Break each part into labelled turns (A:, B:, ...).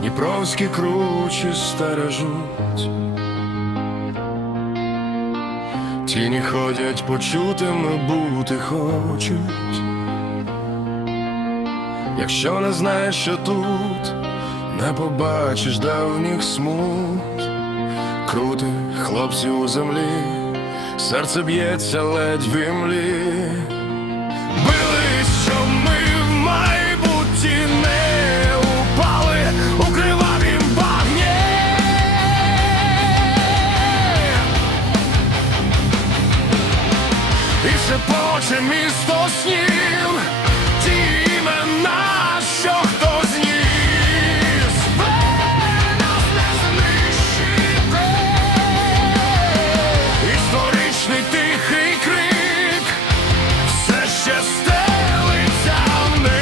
A: Дніпровські кручі стережуть. Тіні ходять почутими бути хочуть. Якщо не знаєш, що тут, не побачиш давніх смут, крути хлопців у землі, серце б'ється ледь в імлі. Шепоче місто снів, ті імена, що хто зніс. Ви нас не знищите. Історичний тихий крик все ще стелиться вниз.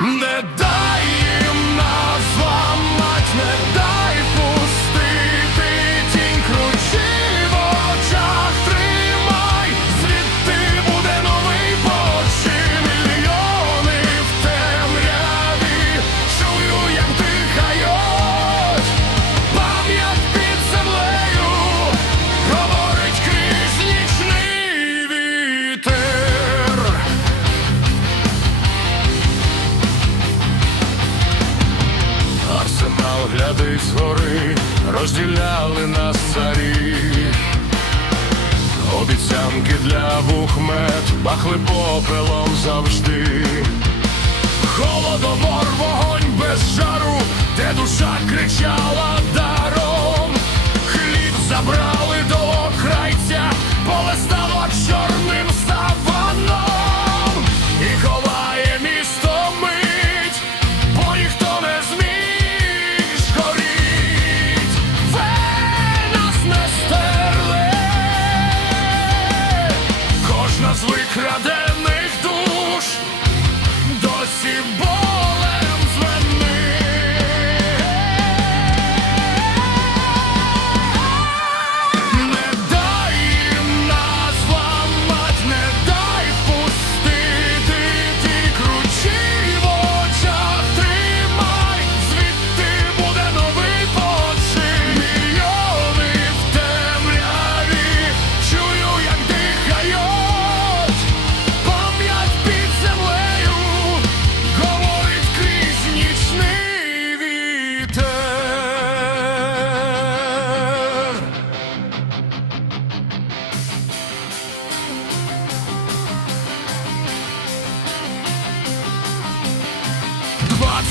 A: Не дай Глядить згори, розділяли нас царі. Обіцянки для вухмет пахли попелом завжди. Холодомор, вогонь без жару, де душа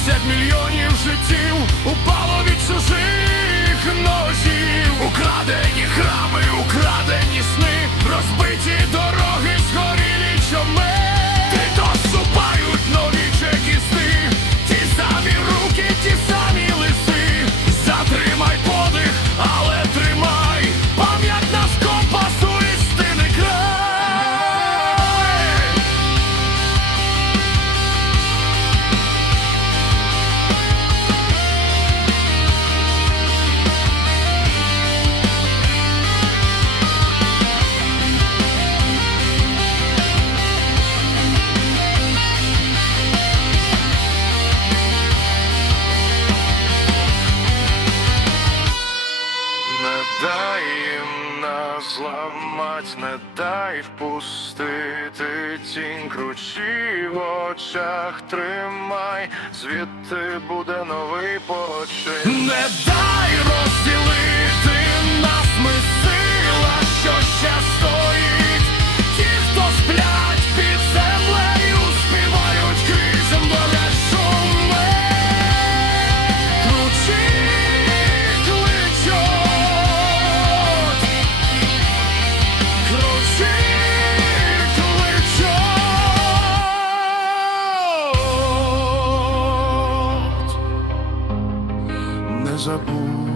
A: Двадцять мільйонів життів упало від чужих ножів. Украдені храми, украдені сни, розбиті дороги, Не дай їм нас зламать, не дай впустити тінь кручі в очах тримай, звідти буде новий почин. Не дай розділити нас, ми сила, що ще à bout.